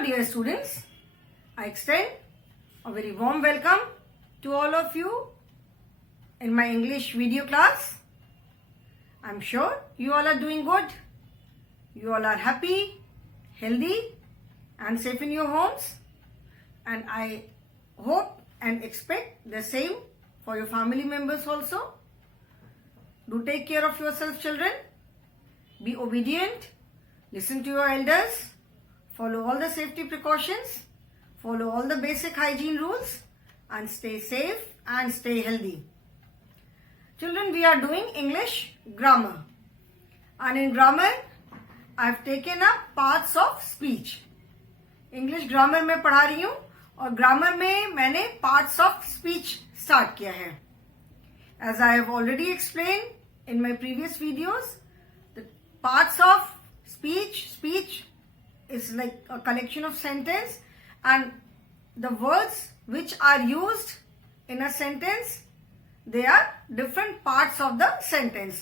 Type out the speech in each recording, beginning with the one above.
Hello dear students, I extend a very warm welcome to all of you in my English video class. I'm sure you all are doing good. You all are happy, healthy and safe in your homes, and I hope and expect the same for your family members also. Do take care of yourself, children. Be obedient. Listen to your elders. Follow all the safety precautions. Follow all the basic hygiene rules and stay safe and stay healthy. Children, we are doing English grammar. And in grammar, I have taken up parts of speech. English grammar में पढ़ा रही हूँ और grammar में मैंने parts of speech start किया है. As I have already explained in my previous videos, the parts of speech is like a collection of sentence, and the words which are used in a sentence, they are different parts of the sentence.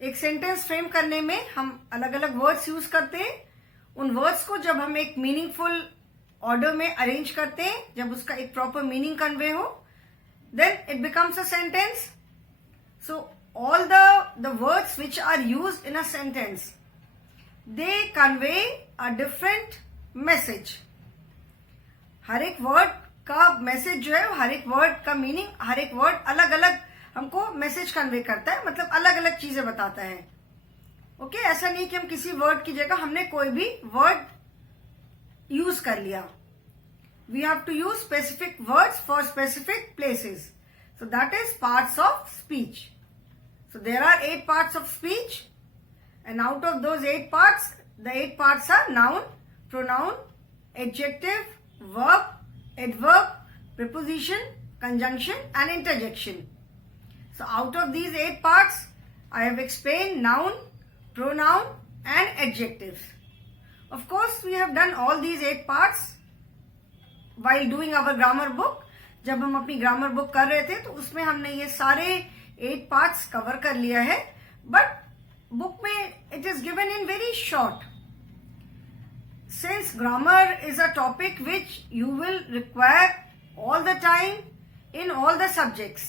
एक sentence frame करने में हम अलग अलग words use करते हैं. उन words को जब हम एक मीनिंगफुल ऑर्डर में अरेंज करते हैं, जब उसका एक प्रॉपर मीनिंग कन्वे हो, then it becomes a sentence. So all the words which are used in a sentence, they convey a different message. हर एक वर्ड का मैसेज जो है, हर एक वर्ड का मीनिंग, हर एक वर्ड अलग अलग हमको मैसेज कन्वे करता है, मतलब अलग अलग चीजें बताता है. ओके, ऐसा नहीं कि हम किसी वर्ड की जगह हमने कोई भी वर्ड यूज कर लिया. We have to use specific words for specific places. So that is parts of speech. So there are 8 parts of speech, and out of those 8 parts, the 8 parts are noun, pronoun, adjective, verb, adverb, preposition, conjunction and interjection. So out of these 8 parts, I have explained noun, pronoun and adjectives. Of course, we have done all these 8 parts while doing our grammar book. जब हम अपनी grammar book कर रहे थे तो उसमें हमने ये सारे 8 पार्ट्स कवर कर लिया है, बट बुक में it is given in very short. Since grammar is a topic which you will require all the time in all the subjects.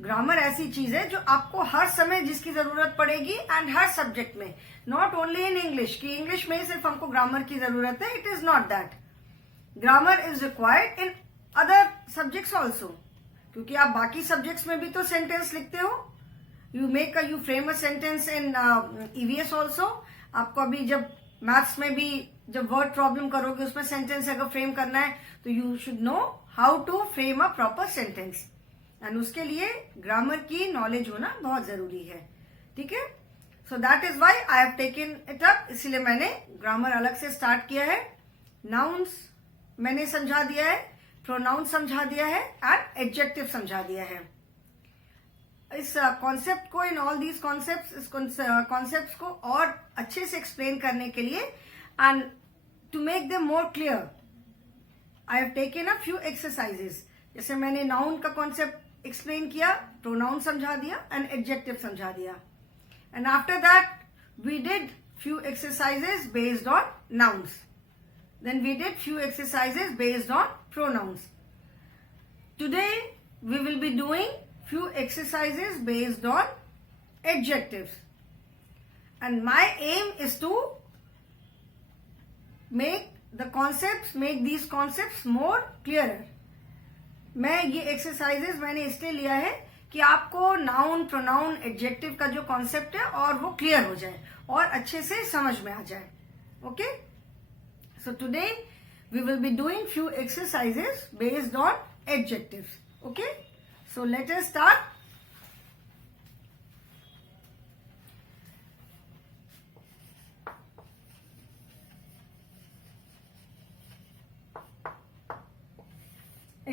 Grammar ऐसी चीज है जो आपको हर समय जिसकी जरूरत पड़ेगी, एंड हर सब्जेक्ट में, नॉट ओनली इन इंग्लिश कि इंग्लिश में ही सिर्फ हमको ग्रामर की जरूरत है. It is not that. Grammar is required in other subjects also, क्योंकि आप बाकी सब्जेक्ट्स में भी तो सेंटेंस लिखते हो. You frame a sentence in EVS also. आपको अभी जब मैथ्स में भी जब वर्ड प्रॉब्लम करोगे, उसमें सेंटेंस अगर फ्रेम करना है तो you should know how to frame a proper sentence, and उसके लिए ग्रामर की नॉलेज होना बहुत जरूरी है. ठीक है, so that is why I have taken it up. इसीलिए मैंने ग्रामर अलग से स्टार्ट किया है. नाउन्स मैंने समझा दिया है, प्रोनाउन समझा दिया है एंड एडजेक्टिव समझा दिया है. इस कॉन्सेप्ट को, इन ऑल दीज कॉन्सेप्ट्स, इस कॉन्सेप्ट्स को और अच्छे से एक्सप्लेन करने के लिए and to make them more clear, I have taken a few exercises. जैसे मैंने नाउन का कॉन्सेप्ट एक्सप्लेन किया, प्रोनाउन समझा दिया एंड एडजेक्टिव समझा दिया, and after that we did few exercises based on nouns. Then we did few exercises based on pronouns. Today we will be doing few exercises based on adjectives. And my aim is to make these concepts more clearer. मैं ये exercises मैंने इसलिए लिया है कि आपको noun, pronoun, adjective का जो concept है और वो clear हो जाए और अच्छे से समझ में आ जाए. Okay? So today we will be doing few exercises based on adjectives. Okay? So let us start.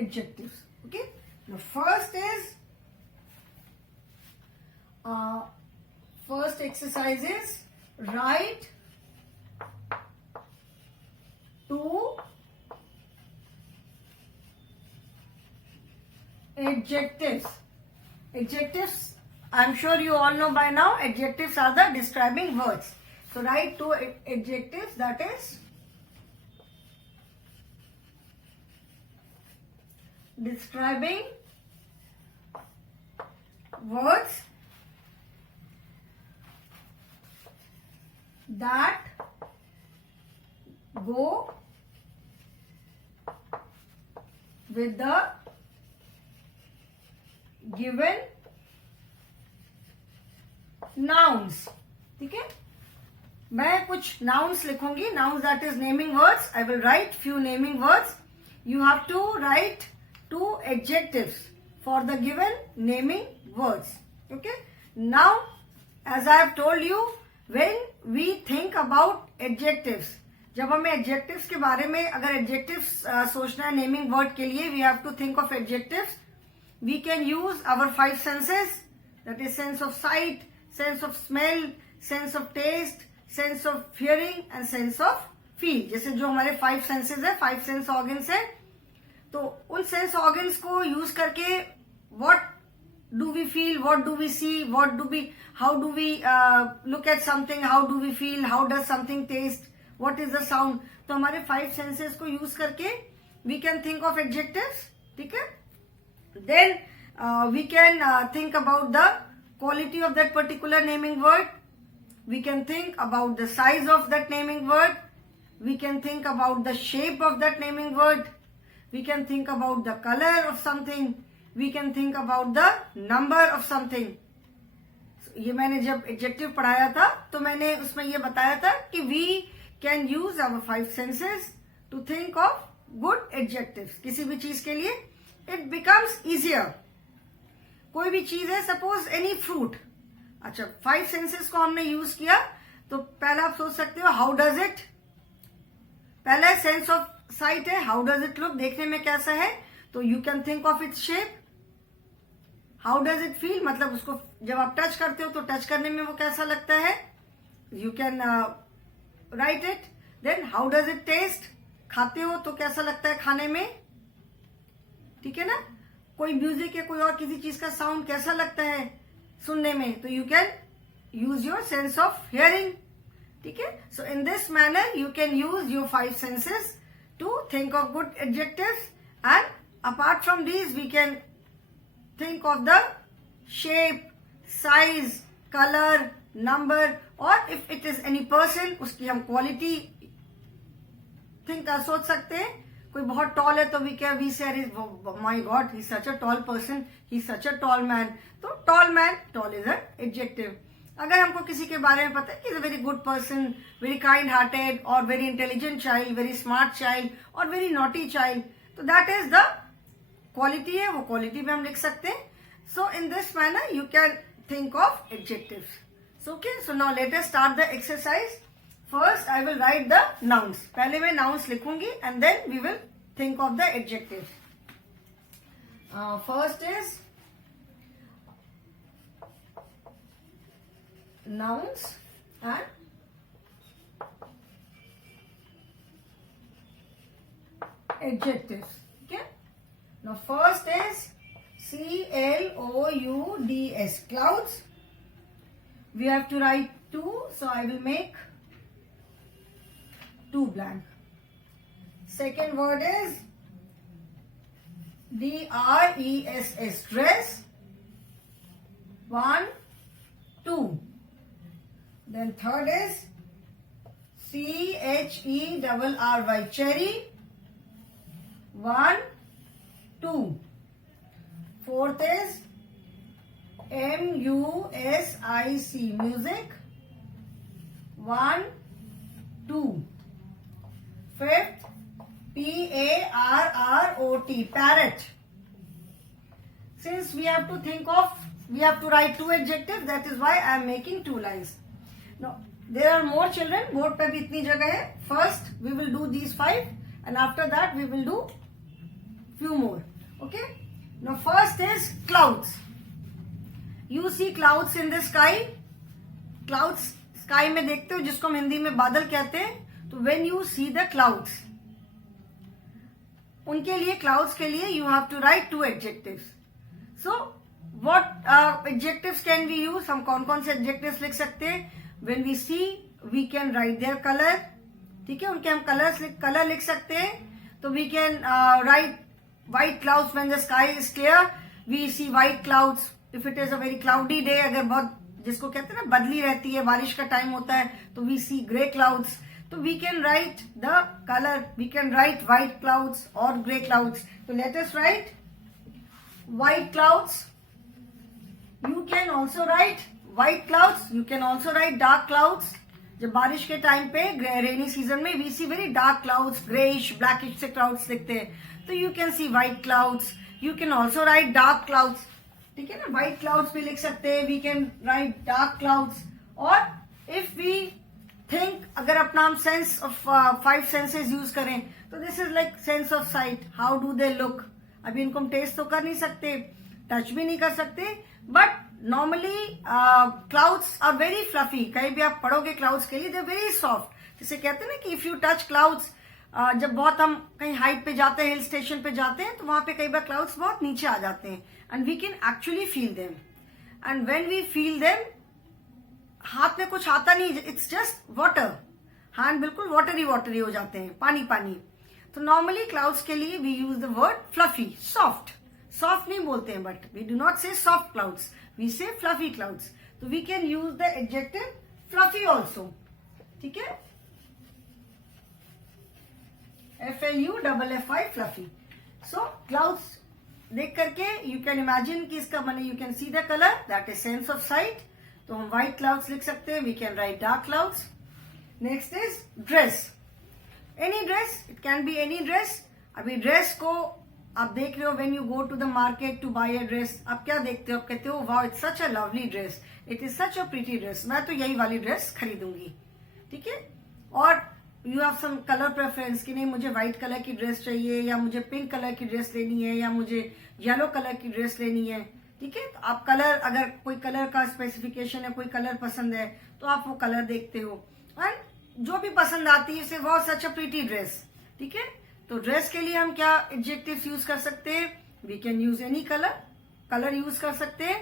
Adjectives. Okay? The first is first exercise is write 2 adjectives. Adjectives, I'm sure you all know by now, adjectives are the describing words. So write 2 adjectives, that is describing words that go with the given nouns. ठीक है, मैं कुछ nouns लिखूंगी. Nouns, that is naming words. I will write few naming words. You have to write 2 adjectives for the given naming words. Okay. Now, as I have told you, when we think about adjectives, जब हमें adjectives के बारे में अगर adjectives सोचना है naming word के लिए, we have to think of adjectives. We can use our 5 senses, that is sense of sight, sense of smell, sense of taste, sense of hearing and sense of feel. जैसे जो हमारे 5 senses है, 5 sense organs है, तो उन sense organs को use करके what do we feel, what do we see, how do we look at something, how do we feel, how does something taste, what is the sound. तो हमारे 5 senses को use करके we can think of adjectives. ठीक है. Then we can think about the quality of that particular naming word. We can think about the size of that naming word. We can think about the shape of that naming word. We can think about the color of something. We can think about the number of something. ये मैंने जब adjective पढ़ाया था तो मैंने उसमें ये बताया था कि we can use our 5 senses to think of good adjectives. किसी भी चीज के लिए it becomes easier. कोई भी चीज है, सपोज एनी फ्रूट. अच्छा, 5 सेंसेस को हमने यूज किया तो पहला आप सोच सकते हो हाउ डज इट. पहला सेंस ऑफ साइट है, हाउ डज इट लुक, देखने में कैसा है. तो you can think of its shape. How does it feel, मतलब उसको जब आप टच करते हो तो टच करने में वो कैसा लगता है. You can write it. Then how does it taste, खाते हो तो कैसा लगता है खाने में. ठीक है ना. कोई म्यूजिक या कोई और किसी चीज का साउंड कैसा लगता है सुनने में, तो you can use your sense of hearing. ठीक है. So in this manner you can use your 5 senses to think of good adjectives. And apart from these we can think of the shape, size, colour, number, और if it is any person उसकी हम quality सोच सकते हैं. कोई बहुत toll है तो we say my God he such a tall person, he such a tall man. तो tall man, tall is an adjective. अगर हमको किसी के बारे में पता है कि is a very good person, very kind hearted और very intelligent child, very smart child और वेरी नॉटी चाइल्ड, तो दैट इज द क्वालिटी है, वो क्वालिटी में हम लिख सकते हैं. So in this manner you can think of adjectives. So okay, so now let us start the exercise. First, I will write the nouns. पहले मैं nouns लिखूंगी and then we will think of the adjectives. First is nouns and adjectives. Okay. Now, first is clouds. Clouds. We have to write 2, so I will make 2 blank. Second word is dress, dress. 1, 2. Then third is cherry, cherry. 1, 2. Fourth is music. 1, 2. Fifth, parrot, parrot. Since we have to write 2 adjectives, that is why I am making 2 lines. Now, there are more children, board पे भी इतनी जगह है. First, we will do these 5 and after that we will do few more. Okay? Now, first is clouds. You see clouds in the sky. Clouds sky में देखते हो, जिसको हम हिंदी में बादल कहते हैं. तो when you see the clouds, उनके लिए clouds के लिए you have to write 2 adjectives. So what adjectives can we use? हम कौन कौन से adjectives लिख सकते हैं? When we see, we can write their color. ठीक है, उनके हम कलर लिख सकते हैं. तो we can write white clouds when the sky is clear, we see white clouds. If it is a very cloudy day, अगर बहुत जिसको कहते हैं ना बदली रहती है, बारिश का टाइम होता है, तो we see grey clouds. तो we can write the color, we can write white clouds or grey clouds. So let us write white clouds. You can also write white clouds. You can also write dark clouds. जब बारिश के time पे rainy season में we see very dark clouds, greyish blackish से clouds दिखते हैं, तो you can see white clouds. You can also write dark clouds. ठीक है ना, व्हाइट क्लाउड्स भी लिख सकते हैं. We can write dark clouds. और इफ वी थिंक, अगर अपना हम सेंस ऑफ 5 सेंसेस यूज करें, तो this is like sense of site. How do they look? अभी इनको हम टेस्ट तो कर नहीं सकते, टच भी नहीं कर सकते, but normally clouds are very fluffy. कहीं भी आप पढ़ोगे क्लाउड्स के लिए, दे वेरी सॉफ्ट. जिसे कहते हैं ना कि इफ यू टच क्लाउड्स, जब बहुत हम कहीं हाइट पे जाते हैं, हिल स्टेशन पे जाते हैं, तो वहां पे कई बार क्लाउड्स बहुत नीचे आ जाते हैं, and we can actually feel them. And when we feel them, हाथ में कुछ आता नहीं, इट्स जस्ट वाटर. हाथ बिल्कुल वाटरी वाटरी हो जाते हैं, पानी पानी. तो नॉर्मली क्लाउड्स के लिए we use the word fluffy, soft. Soft नहीं बोलते हैं, but we do not say soft clouds, we say fluffy clouds. तो we can use the adjective fluffy also. ठीक है, FLUFFY, फ्लफी. सो क्लाउड्स देख करके यू कैन इमेजिन कि इसका माने, you can see the colour, that is sense of sight. तो हम व्हाइट क्लाउड्स लिख सकते हैं. We can write dark clouds. Next is dress. Any dress, it can be any dress. अभी ड्रेस को आप देख रहे हो, when you go to the market to buy a dress, आप क्या देखते हो? आप कहते हो wow, it's such a lovely dress, it is such a pretty dress, मैं तो यही वाली ड्रेस खरीदूंगी. ठीक है. और you have some colour preference कि नहीं, मुझे व्हाइट कलर की ड्रेस चाहिए, या मुझे पिंक कलर की ड्रेस लेनी है, या मुझे येलो कलर की ड्रेस लेनी है. ठीक है. तो आप कलर, अगर कोई कलर का स्पेसिफिकेशन है, कोई कलर पसंद है, तो आप वो कलर देखते हो, एंड जो भी पसंद आती है उसे wow such a pretty dress. ठीक है. तो ड्रेस के लिए हम क्या एडजेक्टिव्स यूज कर सकते हैं? We can use any colour, colour use कर सकते हैं.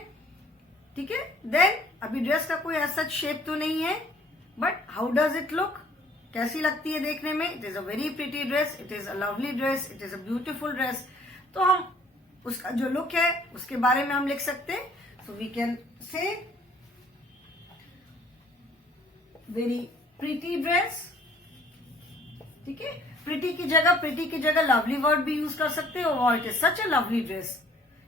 ठीक है. देन अभी ड्रेस का कोई ऐसा शेप तो नहीं है, but how does it look? कैसी लगती है देखने में? It is a very pretty dress, it is a lovely dress, it is a beautiful dress. तो हम उसका जो लुक है उसके बारे में हम लिख सकते हैं. So we can say very pretty dress. ठीक है. प्रीटी की जगह लवली वर्ड भी यूज कर सकते हो. और it is such a lovely dress,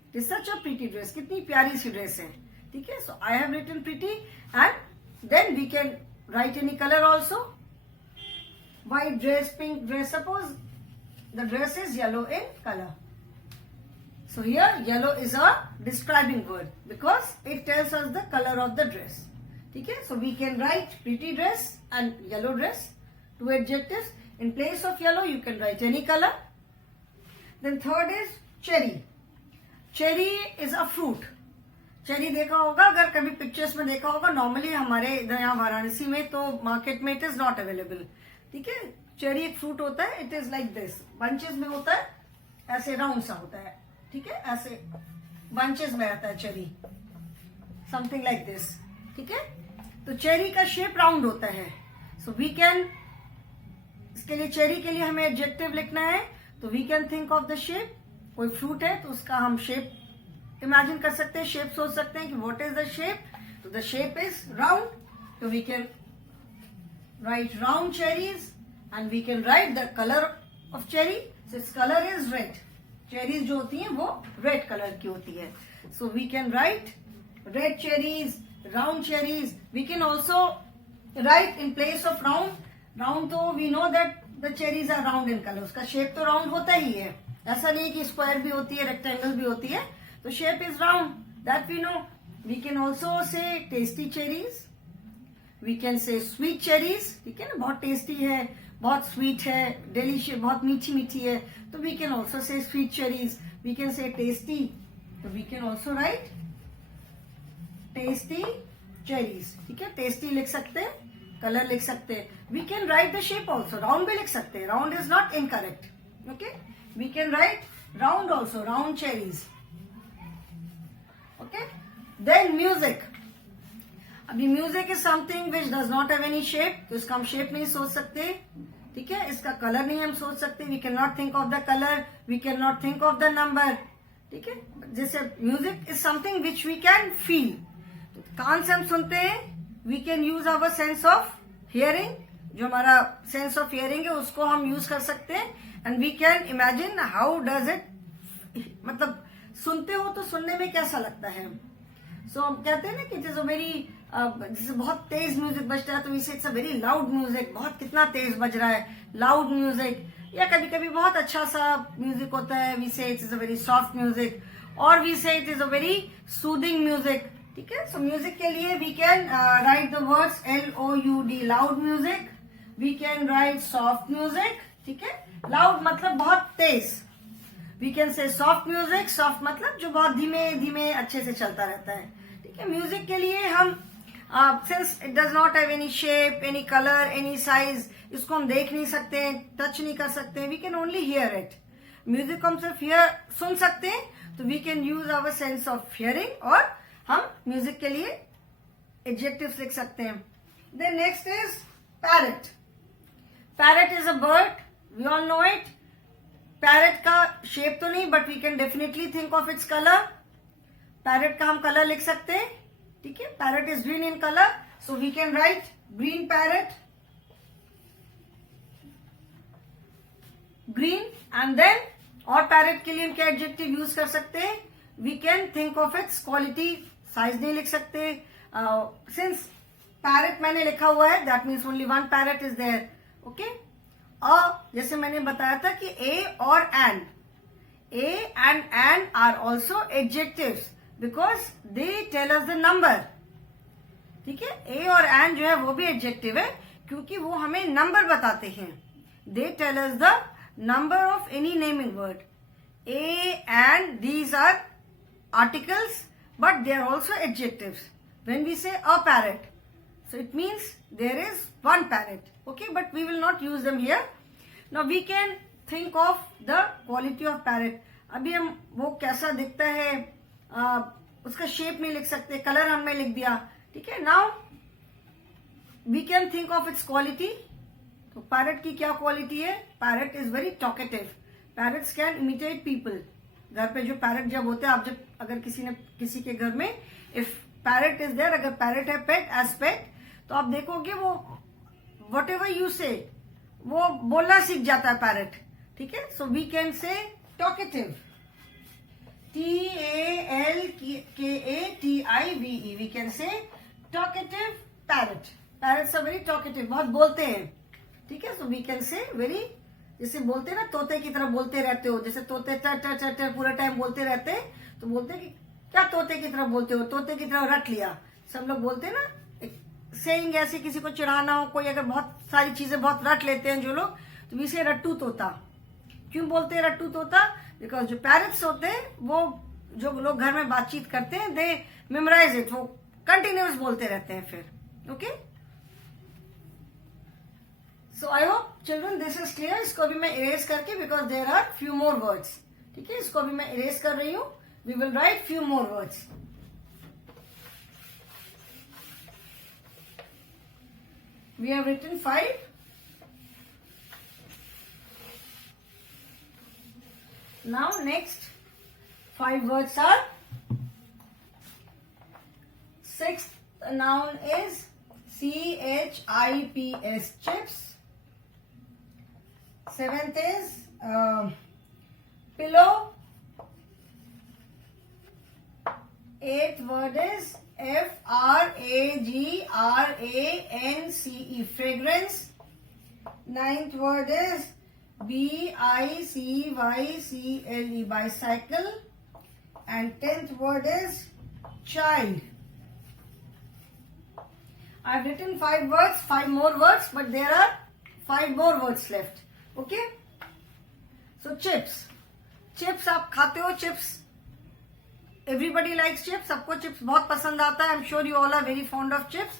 it is such a pretty dress, कितनी प्यारी सी ड्रेस है. ठीक है. So I have written pretty, and then we can write any colour also. White dress, pink dress, suppose the dress is yellow in colour. So here yellow is a describing word because it tells us the color of the dress. ठीक है. So we can write pretty dress and yellow dress, two adjectives. In place of yellow you can write any color. Then third is cherry. Cherry is a fruit. Cherry देखा होगा, अगर कभी pictures में देखा होगा, normally हमारे इधर यहाँ वाराणसी में तो मार्केट में इट इज नॉट अवेलेबल. ठीक है. चेरी एक फ्रूट होता है, it is like this, bunches में होता है, ऐसे राउंड सा होता है. ठीक है. ऐसे बंचेस में रहता है चेरी, समथिंग लाइक दिस. ठीक है. तो चेरी का शेप राउंड होता है. सो वी कैन, इसके लिए चेरी के लिए हमें एडजेक्टिव लिखना है. तो we can think of the shape. कोई फ्रूट है तो उसका हम शेप इमेजिन कर सकते हैं, शेप सोच सकते हैं कि व्हाट इज द शेप. तो द शेप इज राउंड. तो we can write round cherries, and we can write the colour of cherry. So its colour is red. Cherries जो होती हैं वो रेड कलर की होती है. So we can write red cherries, round cherries. We can also write in place of round. Round तो we know that the cherries are round in colour, उसका shape तो राउंड होता ही है. ऐसा नहीं कि स्क्वायर भी होती है, रेक्टेंगल भी होती है. तो shape is round, that we know. We can also say tasty cherries, we can say sweet cherries. ठीक है ना, बहुत टेस्टी है, बहुत स्वीट है, डिलीशियस, बहुत मीठी मीठी है. तो we can also say sweet cherries. We can say tasty. तो we can also write tasty cherries. ठीक है. टेस्टी लिख सकते हैं, कलर लिख सकते हैं. We can write the shape also. Round भी लिख सकते हैं, round is not incorrect. Okay. We can write round also, round cherries. Okay. Then music. अभी music is something which does not have any shape, तो इसका हम shape नहीं सोच सकते. ठीक है, इसका कलर नहीं हम सोच सकते, we can not think of the colour, we can not think of the number, ठीक है। जैसे music is something which we can feel, तो कान से हम सुनते हैं, we can use our sense of hearing, जो हमारा सेंस ऑफ हियरिंग है उसको हम यूज कर सकते हैं, and we can imagine how does it, मतलब सुनते हो तो सुनने में कैसा लगता है। सो हम कहते हैं ना कि इट इज अ वेरी, जैसे बहुत तेज म्यूजिक बजता है तो वी से it's a very loud music, बहुत कितना तेज बज रहा है, लाउड म्यूजिक। या कभी कभी बहुत अच्छा सा म्यूजिक होता है, we say it is a very soft music, और we say it is a very soothing music, ठीक है। सो म्यूजिक के लिए we can write the words LOUD, loud music, we can write soft music, ठीक है। Loud मतलब बहुत तेज, we can say soft music, soft मतलब जो बहुत धीमे धीमे अच्छे से चलता रहता है, ठीक है। म्यूजिक के लिए हम since it does not have any shape, any colour, any size, इसको हम देख नहीं सकते, टच नहीं कर सकते, we can only hear it. Music को हम सिर्फ हियर सुन सकते हैं, तो we can use our sense of hearing, और हम म्यूजिक के लिए एडजेक्टिव्स लिख सकते हैं। Then next is parrot. Parrot is a bird, we all know it. Parrot का शेप तो नहीं, but we can definitely think of its colour. Parrot का हम कलर लिख सकते हैं, ठीक है। Parrot is green in colour, so we can write green parrot, green. And then और पैरट के लिए हम क्या एडजेक्टिव यूज कर सकते हैं, we can think of its quality, size नहीं लिख सकते, सिंस पैरट मैंने लिखा हुआ है, that means only one parrot is there, okay. और जैसे मैंने बताया था कि ए और and, a and are also adjectives because they tell us the number, ठीक है। ए और एंड जो है वो भी एडजेक्टिव है, क्योंकि वो हमें नंबर बताते हैं। They tell us the number of any naming word. A and these are articles, but they are also adjectives. When we say a parrot, so it means there is one parrot, okay, but we will not use them here. Now we can think of the quality of parrot. अभी हम वो कैसा दिखता है, उसका shape नहीं लिख सकते, कलर हमने लिख दिया, ठीक है। Now we can think of its quality. तो पैरट की क्या क्वालिटी है, parrot is very talkative, parrots can imitate people. घर पे जो पैरट जब होते हैं, आप जब अगर किसी के घर में इफ पैरट इज देयर, अगर पैरट है पेट एज पेट, तो आप देखोगे वो वट एवर यू से वो बोलना सीख जाता है पैरट, ठीक है। So we can say talkative, TALKATIVE, we can say talkative parrot. Parrots are very talkative, बहुत बोलते हैं, ठीक है। So we can say very, जैसे बोलते हैं ना तोते की तरह बोलते रहते हो, जैसे तोते टर टर टर टर पूरा टाइम बोलते रहते हैं, तो बोलते हैं कि क्या तोते की तरह बोलते हो, तोते की तरह रट लिया। सब लोग बोलते हैं ना, सेइंग ऐसे किसी को चिढ़ाना हो, कोई अगर बहुत सारी चीजें बहुत रट लेते हैं जो लोग, तो इसे रट्टू तोता। क्यों बोलते हैं रट्टू तोता, बिकॉज जो पैरट्स होते हैं वो जो लोग घर में बातचीत करते हैं, दे मेमोराइज इट, वो कंटिन्यूस बोलते रहते हैं फिर, okay. So I hope children this is clear. इसको अभी मैं इरेज करके, because there are few more words, ठीक है, इसको अभी मैं इरेज कर रही हूं। We will write few more words. We have written 5. Now next 5 words are, sixth noun is CHIPS, chips. Seventh is pillow. Eighth word is FRAGRANCE, fragrance. Ninth word is BICYCLE, bicycle. And 10th word is child. I've written 5 words, 5 more words, but there are 5 more words left. Okay? So chips. Chips आप खाते हो chips? Everybody likes chips. सबको chips बहुत पसंद आता है. I'm sure you all are very fond of chips.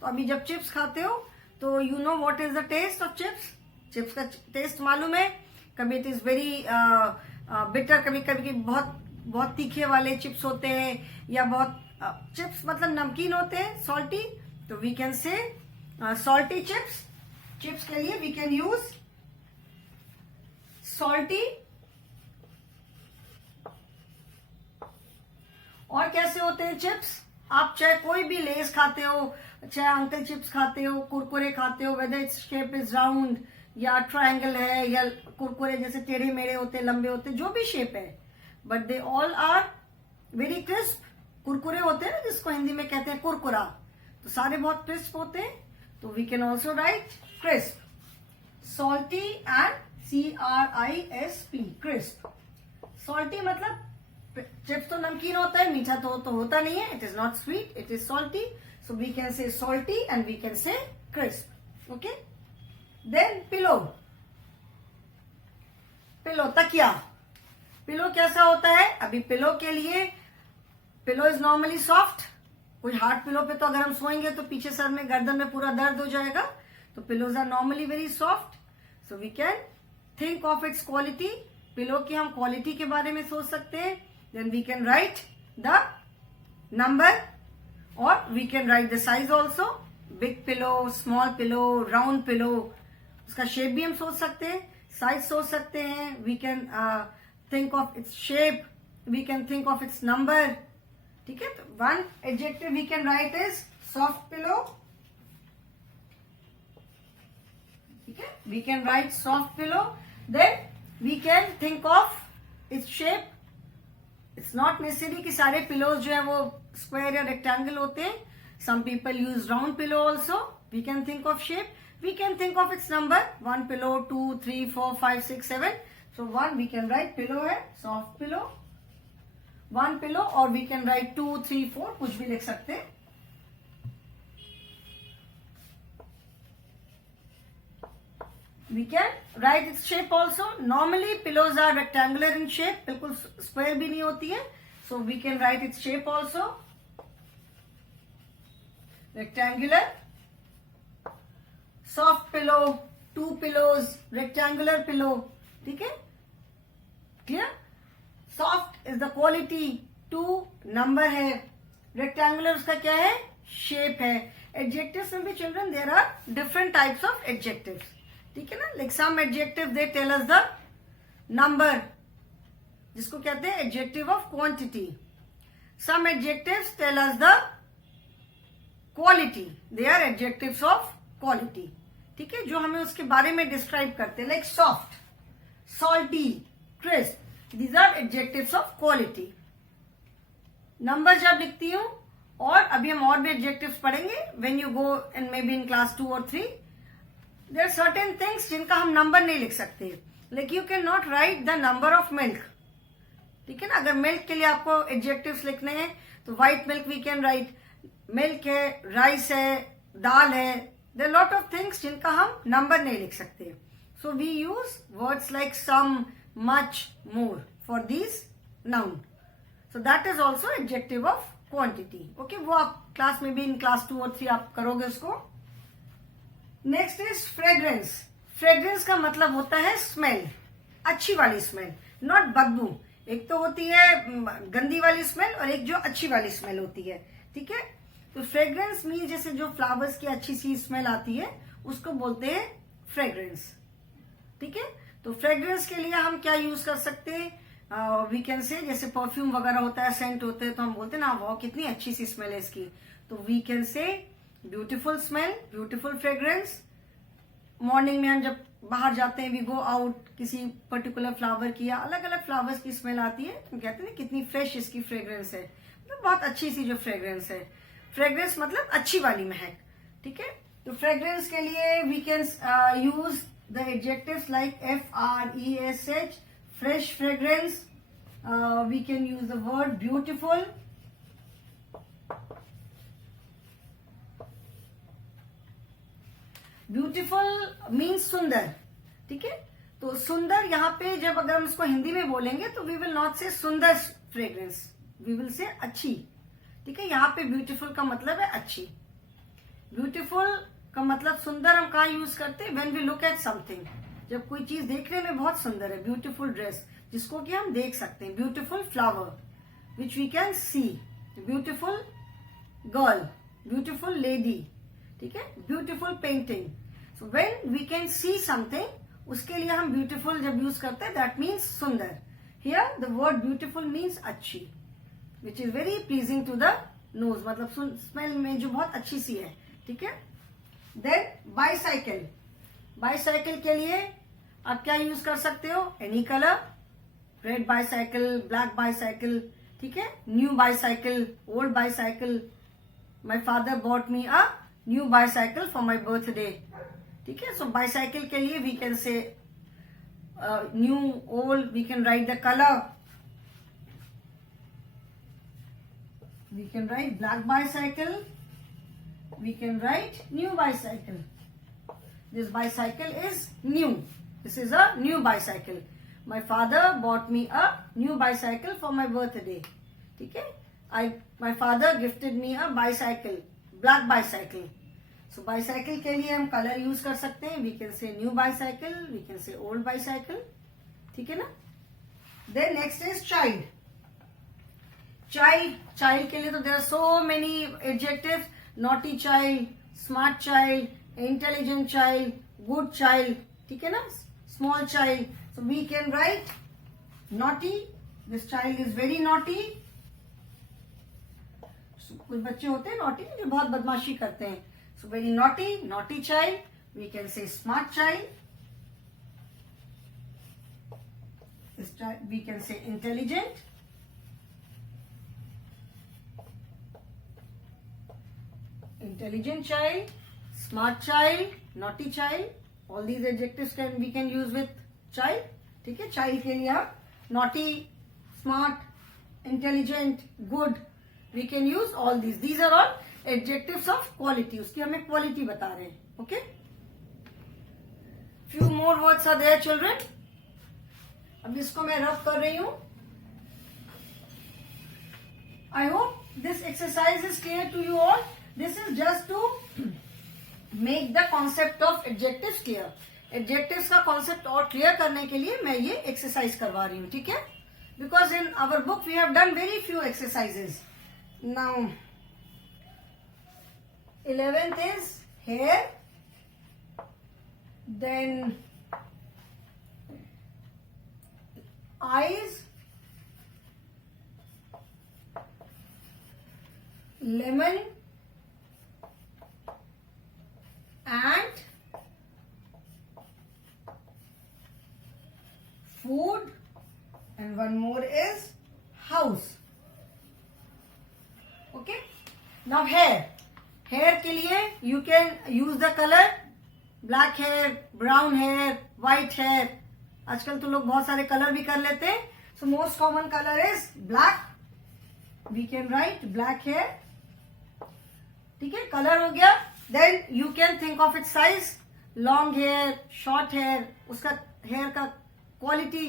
तो अभी जब chips खाते हो तो you know what is the taste of chips? Chips का taste मालूम है? कभी it is very bitter, कभी कभी बहुत तीखे वाले चिप्स होते हैं, या बहुत चिप्स मतलब नमकीन होते हैं, सॉल्टी. तो we can say salty chips. Chips के लिए वी कैन यूज सॉल्टी। और कैसे होते हैं चिप्स? आप चाहे कोई भी लेस खाते हो, चाहे अंकल चिप्स खाते हो, कुरकुरे खाते हो, whether its shape is round या ट्रायंगल है, या कुरकुरे जैसे टेढ़े मेढ़े होते, लंबे होते, जो भी शेप है, but they all are very crisp. कुरकुरे होते हैं ना, जिसको हिंदी में कहते हैं कुरकुरा, तो सारे बहुत क्रिस्प होते हैं। तो we can also write crisp, salty and CRISP, crisp. Salty मतलब चिप्स तो नमकीन होता है, मीठा तो होता नहीं है, it is not sweet, it is salty, so we can say salty and we can say crisp. Okay, then pillow. Pillow तकिया। पिलो कैसा होता है? अभी पिलो के लिए, पिलो इज नॉर्मली सॉफ्ट। कोई हार्ड पिलो पे तो अगर हम सोएंगे तो पीछे सर में, गर्दन में पूरा दर्द हो जाएगा। तो pillows are normally very soft, so we can think of its quality. Pillow की हम क्वालिटी के बारे में सोच सकते हैं। Then we can write the number और we can write the size also. Big pillow, small pillow, round pillow, उसका शेप भी हम सोच सकते हैं, साइज सोच सकते हैं। We can think of its shape, we can think of its number. ठीक है, तो one adjective we can write is soft pillow. ठीक है, we can write soft pillow. Then we can think of its shape. It's not necessary कि सारे pillows जो है वो स्क्वायर या रेक्टेंगल होते हैं। Some people use round pillow also. We can think of shape, we can think of its number, 1 pillow, 2, 3, 4, 5, 6, 7। So 1 we can write pillow है, soft pillow, 1 pillow, और वी कैन राइट 2, 3, 4, कुछ भी लिख सकते हैं। We can write its shape also. Normally pillows are rectangular in shape, बिल्कुल square भी नहीं होती है, so we can write its shape also, rectangular. Soft pillow, 2 pillows, rectangular pillow. ठीक है, clear? Soft is the quality, 2 number है, rectangular उसका क्या है? Shape है। Adjectives में भी children there are different types of adjectives. ठीक है ना, like some adjective they tell us the number, जिसको कहते हैं adjective of quantity. Some adjectives tell us the quality, they are adjectives of quality. ठीक है, जो हमें उसके बारे में डिस्क्राइब करते हैं, like soft, salty, crisp, these are adjectives of quality. Number जब लिखती हूं, और अभी हम और भी एडजेक्टिव्स पढ़ेंगे when you go in may be in class 2 और 3। देयर आर सर्टेन थिंग्स जिनका हम नंबर नहीं लिख सकते, like you can not right the number of milk. ठीक है ना, अगर मिल्क के लिए आपको एडजेक्टिव्स लिखने हैं तो white milk we can write, milk है, राइस है, दाल है, देयर लॉट ऑफ थिंग्स जिनका हम नंबर नहीं लिख सकते। So we use words like some, much, more for these noun. So that is also adjective of quantity. Okay, वो आप क्लास में भी इन क्लास 2 और 3 आप करोगे उसको। Next is fragrance. फ्रेग्रेंस का मतलब होता है स्मेल, अच्छी वाली स्मेल, नॉट बदबू। एक तो होती है गंदी वाली स्मेल और एक जो अच्छी वाली स्मेल होती है। ठीक है, तो फ्रेग्रेंस मीन जैसे जो फ्लावर्स की अच्छी सी स्मेल आती है उसको बोलते हैं फ्रेग्रेंस। ठीक है, तो फ्रेग्रेंस के लिए हम क्या यूज कर सकते हैं? वी कैन से, जैसे परफ्यूम वगैरह होता है, सेंट होते हैं, तो हम बोलते हैं ना वाह कितनी अच्छी सी स्मेल है इसकी, तो we can say beautiful smell, beautiful fragrance. Morning में हम जब बाहर जाते हैं, वी गो आउट, किसी पर्टिकुलर फ्लावर की या अलग अलग फ्लावर्स की स्मेल आती है, तो कहते हैं कितनी फ्रेश इसकी फ्रेग्रेंस है, मतलब बहुत अच्छी सी जो फ्रेग्रेंस है। फ्रेग्रेंस मतलब अच्छी वाली महक। ठीक है, तो फ्रेग्रेंस के लिए we can use the adjectives like FRESH, fresh fragrance. We can use the word beautiful, beautiful means सुंदर। ठीक है, तो सुंदर यहाँ पे जब अगर हम इसको हिंदी में बोलेंगे तो वी विल नॉट से सुंदर फ्रेग्रेंस, वी विल से अच्छी। ठीक है, यहाँ पे ब्यूटीफुल का मतलब है अच्छी। ब्यूटीफुल का मतलब सुंदर हम कहाँ यूज करते हैं? When we look at something, जब कोई चीज देखने में बहुत सुंदर है। ब्यूटीफुल ड्रेस, जिसको कि हम देख सकते हैं। Beautiful flower which we can see, beautiful girl, beautiful lady. ठीक है, beautiful painting. So when we can see something, उसके लिए हम ब्यूटीफुल जब यूज करते हैं दैट मीन्स सुंदर. Here the word beautiful means अच्छी, which is very pleasing to the nose, मतलब स्मेल में जो बहुत अच्छी सी है. ठीक है. Then bicycle. बाईसाइकिल के लिए आप क्या यूज कर सकते हो? Any colour, red bicycle, black bicycle. ठीक है. New bicycle, old bicycle. My father bought me a new bicycle for my birthday. ठीक है. सो बाईसाइकिल के लिए we can say new, old, we can write the colour. We can write black bicycle, we can write new bicycle. This bicycle is new. This is a new bicycle. My father bought me a new bicycle for my birthday. ठीक है. My father gifted me a bicycle, black bicycle. So bicycle के लिए हम colour use कर सकते हैं. We can say new bicycle, we can say old bicycle. ठीक है ना. Then next is child. Child के लिए तो there are so many adjectives. Naughty child, smart child, intelligent child, good child. ठीक है ना. Small child. So we can write naughty. This child is very naughty. So, कुछ बच्चे होते हैं naughty जो बहुत बदमाशी करते हैं. So very naughty, naughty child. We can say smart child. This child we can say intelligent. Intelligent child, smart child, naughty child. All these adjectives we can use with child. ठीक है. Child के लिए हम naughty, smart, intelligent, good. We can use all these. These are all adjectives of quality. उसकी हमें quality बता रहे हैं. Okay. Few more words are there, children. अब इसको मैं रब कर रही हूँ. I hope this exercise is clear to you all. This is just to make the concept of adjectives clear. Adjectives का concept और clear करने के लिए मैं ये exercise करवा रही हूँ. ठीक है. Because in our book we have done very few exercises. Now 11th is hair. Then eyes, lemon, and food, and one more is house. Okay. Now hair. Hair के लिए you can use the color black hair, brown hair, white hair. आजकल तो लोग बहुत सारे colour भी कर लेते हैं. So most common color is black. We can write black hair. ठीक है. कलर हो गया. Then you can think of its size. Long hair, short hair. उसका hair का quality.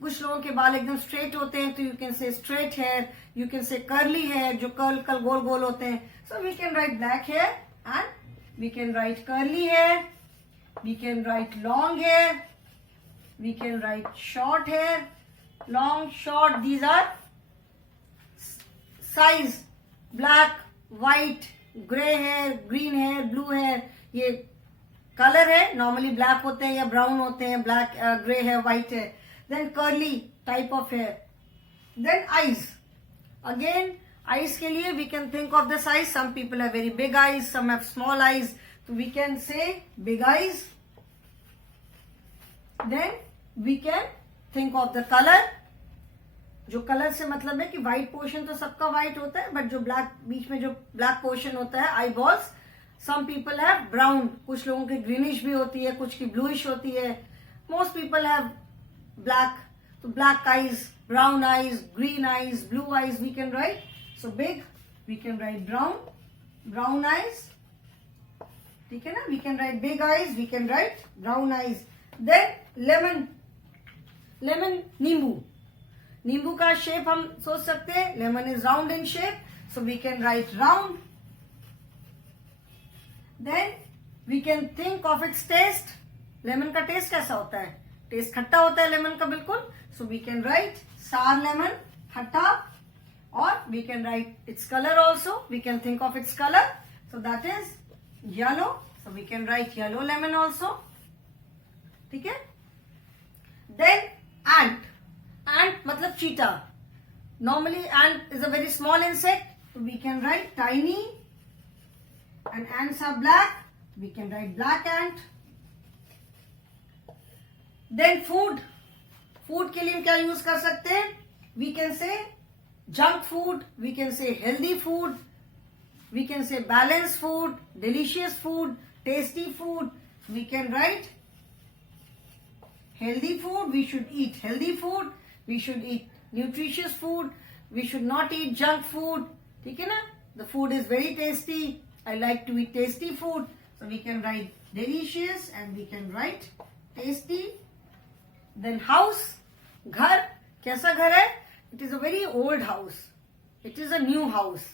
कुछ लोगों के बाल एकदम straight होते हैं तो you can say straight hair. You can say curly hair जो कर्ल गोल गोल होते हैं. So we can write black hair and we can write curly hair. We can write long hair. We can write short hair. Long, short. These are size. Black, white, gray hair, green hair, blue hair. ये colour है. Normally black होते हैं या brown होते हैं. Black, grey है, white है. Then curly type of hair. Then eyes. Again eyes के लिए we can think of the size. Some people have very big eyes, some have small eyes. तो we can say big eyes. Then we can think of the colour. जो colour से मतलब है कि white portion तो सबका white होता है, बट जो ब्लैक बीच में जो ब्लैक पोर्शन होता है eye balls, some people have brown. कुछ लोगों की ग्रीनिश भी होती है, कुछ की ब्लूइश होती है. Most people have black. तो black eyes, brown eyes, green eyes, blue eyes we can write. So big we can write brown eyes. ठीक है ना. We can write big eyes, we can write brown eyes. Then lemon. Lemon नींबू. नींबू का shape हम सोच सकते हैं. Lemon is round in shape, so we can write round. Then we can think of its taste. Lemon का test कैसा होता है? टेस्ट खट्टा होता है लेमन का बिल्कुल. So we can write sour lemon, खट्टा. और we can write its colour also. We can think of its colour. So that is yellow. So we can write yellow lemon also. ठीक है. Then ant. Ant मतलब cheetah. Normally ant is a very small insect. So we can write tiny. And ants are black. We can write black ant. Then food. Food के लिए क्या use कर सकते हैं? We can say junk food. We can say healthy food. We can say balanced food, delicious food, tasty food. We can write healthy food. We should eat healthy food. We should eat nutritious food. We should not eat junk food. ठीक है ना? The food is very tasty. I like to eat tasty food. So we can write delicious and we can write tasty. Then house, घर. कैसा घर है? It is a very old house. It is a new house.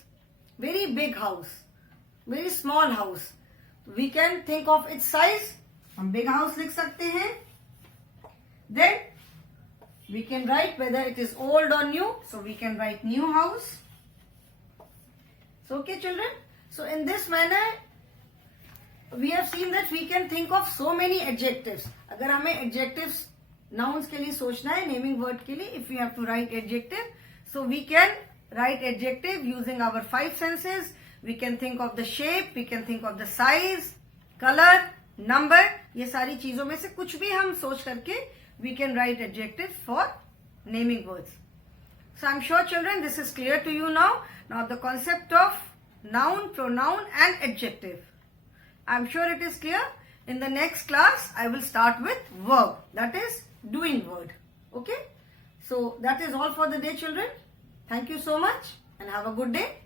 Very big house. Very small house. We can think of its size. हम big house लिख सकते हैं. Then we can write whether it is old or new. So we can write new house. So okay children. So in this manner we have seen that we can think of so many adjectives. अगर हमें adjectives nouns के लिए सोचना है, naming word के लिए, if we have to write adjective, so we can write adjective using our 5 senses. We can think of the shape, we can think of the size, color, number. ये सारी चीजों में से कुछ भी हम सोच करके we can write adjective for naming words. So I'm sure children this is clear to you now. Now the concept of noun, pronoun and adjective. I'm sure it is clear. In the next class I will start with verb, that is doing word. Okay. So that is all for the day children. Thank you so much and have a good day.